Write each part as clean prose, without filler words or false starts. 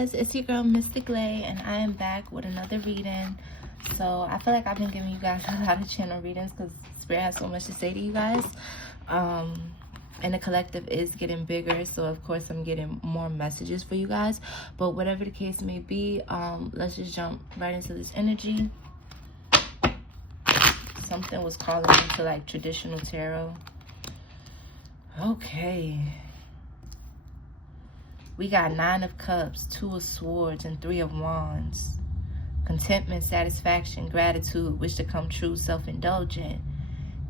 guys, it's your girl Mystic Lay, and I am back with another reading. So I feel like I've been giving you guys a lot of channel readings because Spirit has so much to say to you guys. And the collective is getting bigger, so of course I'm getting more messages for you guys. But whatever the case may be, let's just jump right into this energy. Something was calling me to like traditional tarot. Okay. We got 9 of Cups, 2 of Swords, and 3 of Wands. Contentment, satisfaction, gratitude, wish to come true, self-indulgent.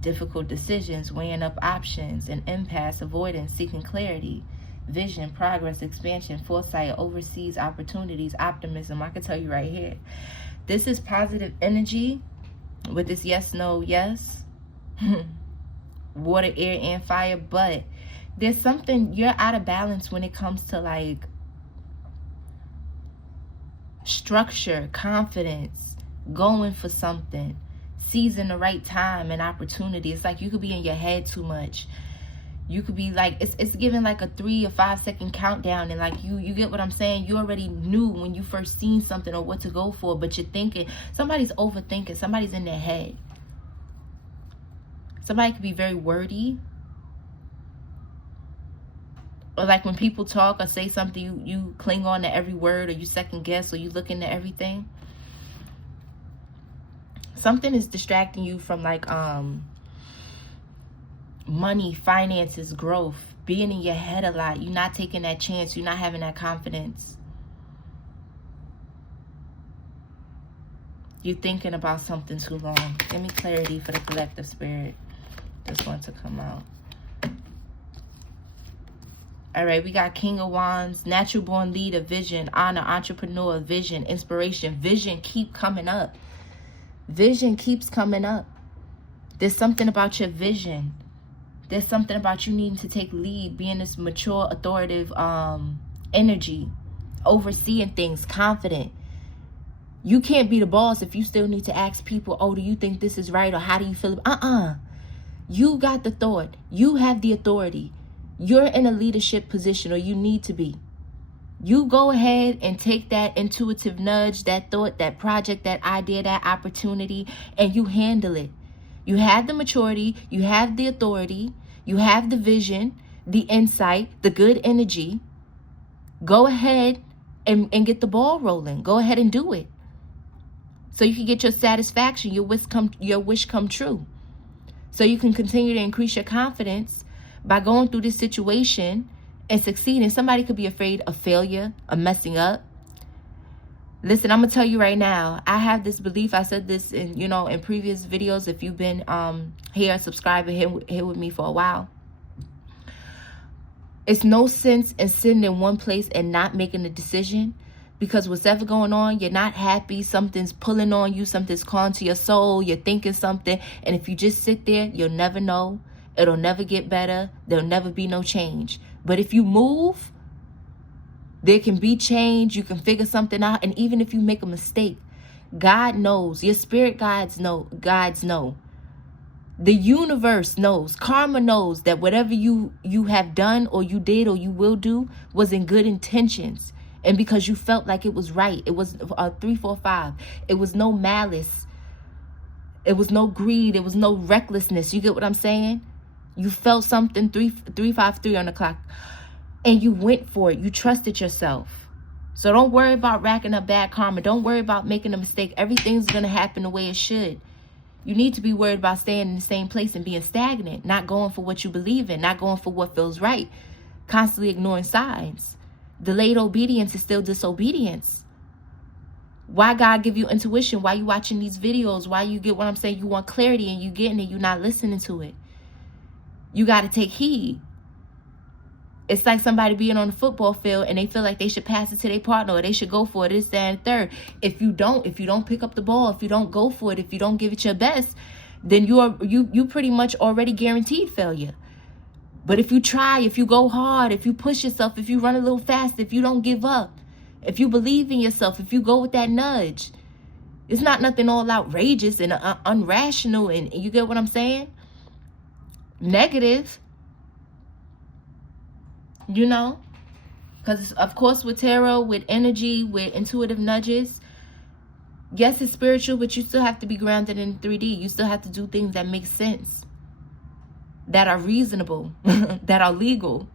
Difficult decisions, weighing up options, an impasse, avoidance, seeking clarity. Vision, progress, expansion, foresight, overseas opportunities, optimism. I can tell you right here. This is positive energy with this yes, no, yes. Water, air, and fire, but there's something, you're out of balance when it comes to like structure, confidence, going for something, seizing the right time and opportunity. It's like you could be in your head too much. You could be like, it's giving like a 3 or 5 second countdown, and like you get what I'm saying? You already knew when you first seen something or what to go for, but you're thinking, somebody's overthinking, somebody's in their head. Somebody could be very wordy. Or like when people talk or say something, you cling on to every word, or you second guess, or you look into everything. Something is distracting you from like money, finances, growth, being in your head a lot. You're not taking that chance. You're not having that confidence. You're thinking about something too long. Give me clarity for the collective spirit. Just want to come out. All right, we got King of Wands, natural born leader, vision, honor, entrepreneur, vision, inspiration. Vision keep coming up. Vision keeps coming up. There's something about your vision. There's something about you needing to take lead, being this mature, authoritative energy, overseeing things, confident. You can't be the boss if you still need to ask people, oh, do you think this is right? Or how do you feel? You got the thought. You have the authority. You're in a leadership position, or you need to be. You go ahead and take that intuitive nudge, that thought, that project, that idea, that opportunity, and you handle it. You have the maturity, you have the authority, you have the vision, the insight, the good energy. Go ahead and get the ball rolling. Go ahead and do it. So you can get your satisfaction, your wish come true. So you can continue to increase your confidence by going through this situation and succeeding. Somebody could be afraid of failure, of messing up. Listen, I'm gonna tell you right now, I have this belief. I said this in, in previous videos. If you've been here, subscribing here with me for a while. It's no sense in sitting in one place and not making a decision, because whatever going on, you're not happy. Something's pulling on you. Something's calling to your soul. You're thinking something. And if you just sit there, you'll never know. It'll never get better. There'll never be no change. But if you move, there can be change. You can figure something out. And even if you make a mistake, God knows. Your spirit guides know. The universe knows. Karma knows that whatever you have done, or you did, or you will do, was in good intentions. And because you felt like it was right. It was 3, 4, 5. It was no malice. It was no greed. It was no recklessness. You get what I'm saying? You felt something, 353 on the clock, and you went for it. You trusted yourself. So don't worry about racking up bad karma. Don't worry about making a mistake. Everything's going to happen the way it should. You need to be worried about staying in the same place and being stagnant, not going for what you believe in, not going for what feels right, constantly ignoring signs. Delayed obedience is still disobedience. Why God give you intuition? Why you watching these videos? Why you get what I'm saying? You want clarity and you getting it. You're not listening to it. You got to take heed. It's like somebody being on the football field and they feel like they should pass it to their partner, or they should go for it, this, that, and third. If you don't pick up the ball, if you don't go for it, if you don't give it your best, then you pretty much already guaranteed failure. But if you try, if you go hard, if you push yourself, if you run a little fast, if you don't give up, if you believe in yourself, if you go with that nudge, it's not nothing all outrageous and unrational, and you get what I'm saying? Negative. Because, of course, with tarot, with energy, with intuitive nudges, yes, it's spiritual, but you still have to be grounded in 3D. You still have to do things that make sense, that are reasonable, that are legal.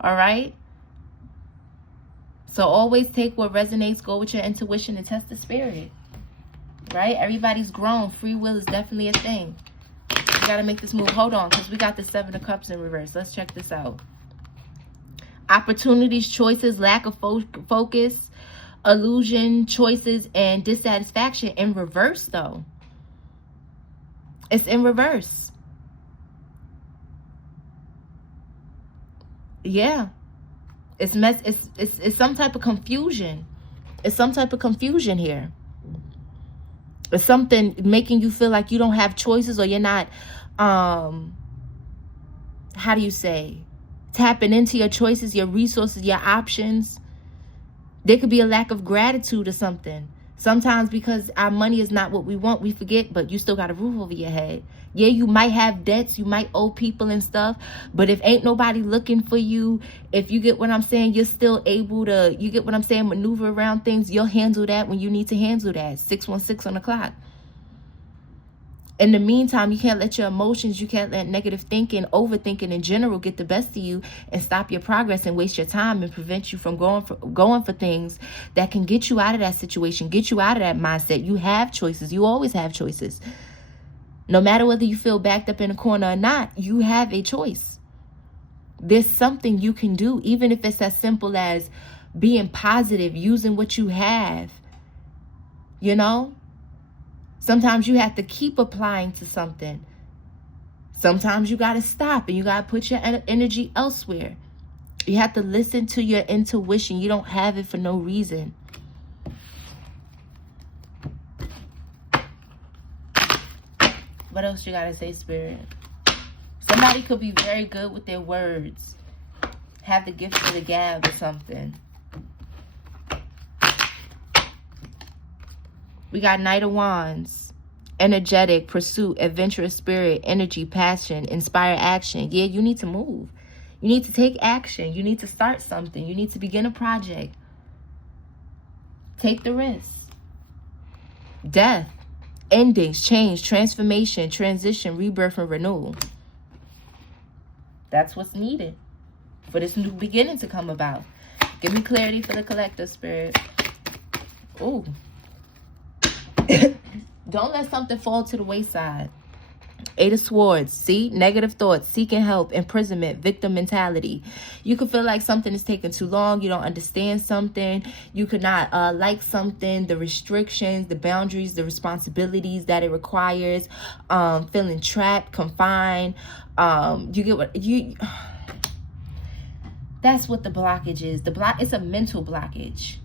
All right? So always take what resonates, go with your intuition, and test the spirit. Right? Everybody's grown. Free will is definitely a thing. We got to make this move. Hold on, because we got the 7 of Cups in reverse. Let's check this out. Opportunities, choices, lack of focus, illusion, choices, and dissatisfaction in reverse, though. It's in reverse. Yeah. It's some type of confusion. It's some type of confusion here. It's something making you feel like you don't have choices, or you're not, how do you say, tapping into your choices, your resources, your options. There could be a lack of gratitude or something. Sometimes because our money is not what we want, we forget, but you still got a roof over your head. Yeah, you might have debts, you might owe people and stuff, but if ain't nobody looking for you, if you get what I'm saying, you're still able to, you get what I'm saying, maneuver around things. You'll handle that when you need to handle that. 616 on the clock. In the meantime, you can't let your emotions, you can't let negative thinking, overthinking in general get the best of you and stop your progress and waste your time and prevent you from going for things that can get you out of that situation, get you out of that mindset. You have choices. You always have choices. No matter whether you feel backed up in a corner or not, you have a choice. There's something you can do, even if it's as simple as being positive, using what you have, you know? Sometimes you have to keep applying to something. Sometimes you got to stop and you got to put your energy elsewhere. You have to listen to your intuition. You don't have it for no reason. What else you got to say, Spirit? Somebody could be very good with their words. Have the gift of the gab or something. We got Knight of Wands. Energetic, pursuit, adventurous spirit, energy, passion, inspire action. Yeah, you need to move. You need to take action. You need to start something. You need to begin a project. Take the risk. Death, endings, change, transformation, transition, rebirth, and renewal. That's what's needed for this new beginning to come about. Give me clarity for the collective, Spirit. Ooh. Don't let something fall to the wayside. 8 of Swords. See? Negative thoughts, seeking help, imprisonment, victim mentality. You could feel like something is taking too long. You don't understand something. You could not like something. The restrictions, the boundaries, the responsibilities that it requires. Feeling trapped, confined. You get what you... That's what the blockage is. It's a mental blockage.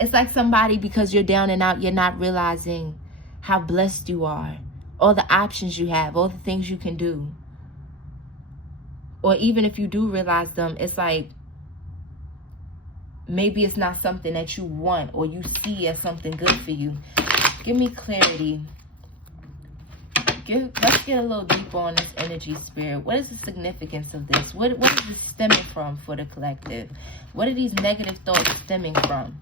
It's like somebody, because you're down and out, you're not realizing how blessed you are. All the options you have, all the things you can do. Or even if you do realize them, it's like maybe it's not something that you want or you see as something good for you. Give me clarity. Let's get a little deeper on this energy, Spirit. What is the significance of this? What is this stemming from for the collective? What are these negative thoughts stemming from?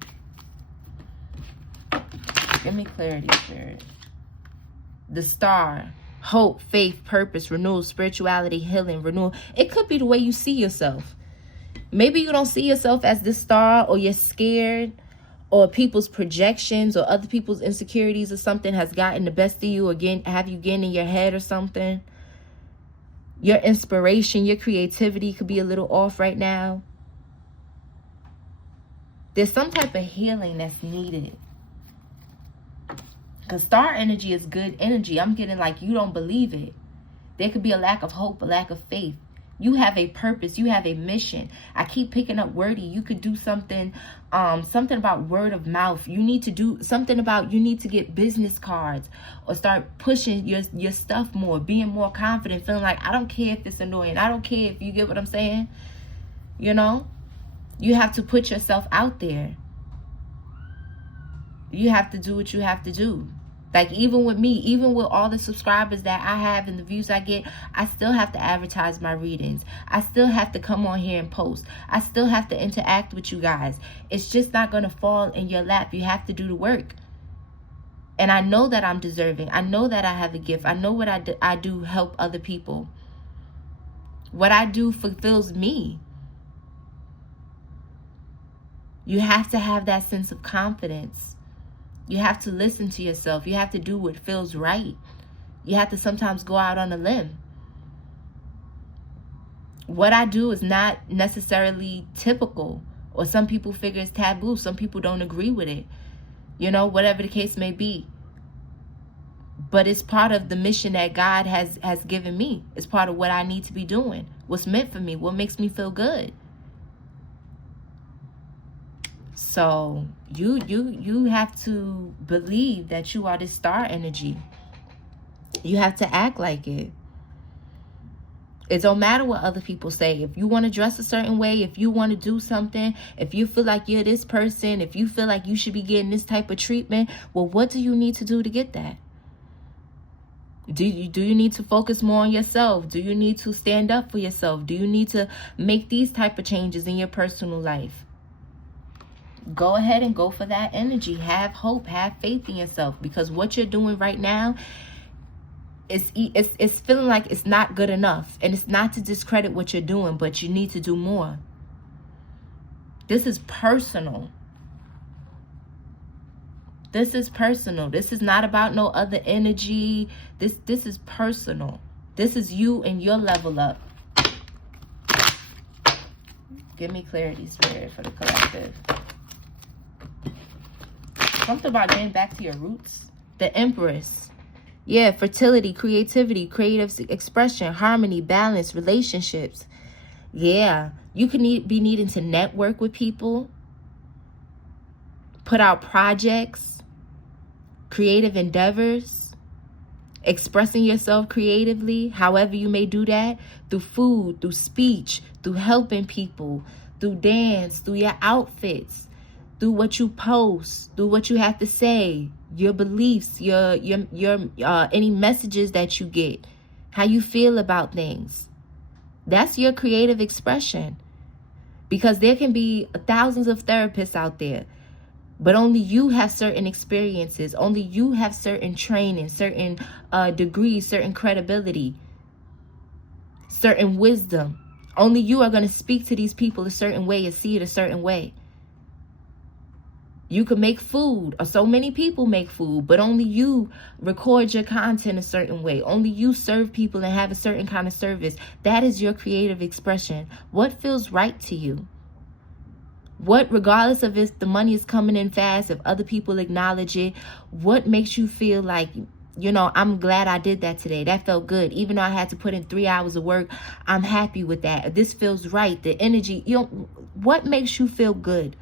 Give me clarity, Spirit. The Star. Hope, faith, purpose, renewal, spirituality, healing, renewal. It could be the way you see yourself. Maybe you don't see yourself as this star, or you're scared, or people's projections or other people's insecurities or something has gotten the best of you, or have you getting in your head or something. Your inspiration, your creativity could be a little off right now. There's some type of healing that's needed. Because star energy is good energy. I'm getting like you don't believe it. There could be a lack of hope, a lack of faith. You have a purpose. You have a mission. I keep picking up wordy. You could do something, something about word of mouth. You need to do something about, you need to get business cards or start pushing your stuff more, being more confident, feeling like, I don't care if it's annoying. I don't care if you get what I'm saying. You know, you have to put yourself out there. You have to do what you have to do. Like, even with me, even with all the subscribers that I have and the views I get, I still have to advertise my readings. I still have to come on here and post. I still have to interact with you guys. It's just not going to fall in your lap. You have to do the work. And I know that I'm deserving. I know that I have a gift. I know what I do help other people. What I do fulfills me. You have to have that sense of confidence. You have to listen to yourself. You have to do what feels right. You have to sometimes go out on a limb. What I do is not necessarily typical, or some people figure it's taboo. Some people don't agree with it. You know, whatever the case may be. But it's part of the mission that God has given me. It's part of what I need to be doing. What's meant for me. What makes me feel good. So you have to believe that you are this star energy. You have to act like it. It don't matter what other people say. If you want to dress a certain way, if you want to do something, if you feel like you're this person, if you feel like you should be getting this type of treatment, well, what do you need to do to get that? Do you need to focus more on yourself? Do you need to stand up for yourself? Do you need to make these type of changes in your personal life? Go ahead and go for that energy. Have hope. Have faith in yourself. Because what you're doing right now, it's feeling like it's not good enough. And it's not to discredit what you're doing, but you need to do more. This is personal. This is personal. This is not about no other energy. This is personal. This is you and your level up. Give me clarity, Spirit, for the collective. Something about getting back to your roots. The Empress. Yeah, fertility, creativity, creative expression, harmony, balance, relationships. Yeah, you can be needing to network with people. Put out projects. Creative endeavors. Expressing yourself creatively, however you may do that. Through food, through speech, through helping people, through dance, through your outfits. Through what you post, through what you have to say, your beliefs, your any messages that you get, how you feel about things. That's your creative expression. Because there can be thousands of therapists out there, but only you have certain experiences. Only you have certain training, certain degrees, certain credibility, certain wisdom. Only you are going to speak to these people a certain way and see it a certain way. You can make food, or so many people make food, but only you record your content a certain way. Only you serve people and have a certain kind of service. That is your creative expression. What feels right to you? What, regardless of if the money is coming in fast, if other people acknowledge it, what makes you feel like, you know, I'm glad I did that today. That felt good. Even though I had to put in 3 hours of work, I'm happy with that. This feels right. The energy, you know, what makes you feel good?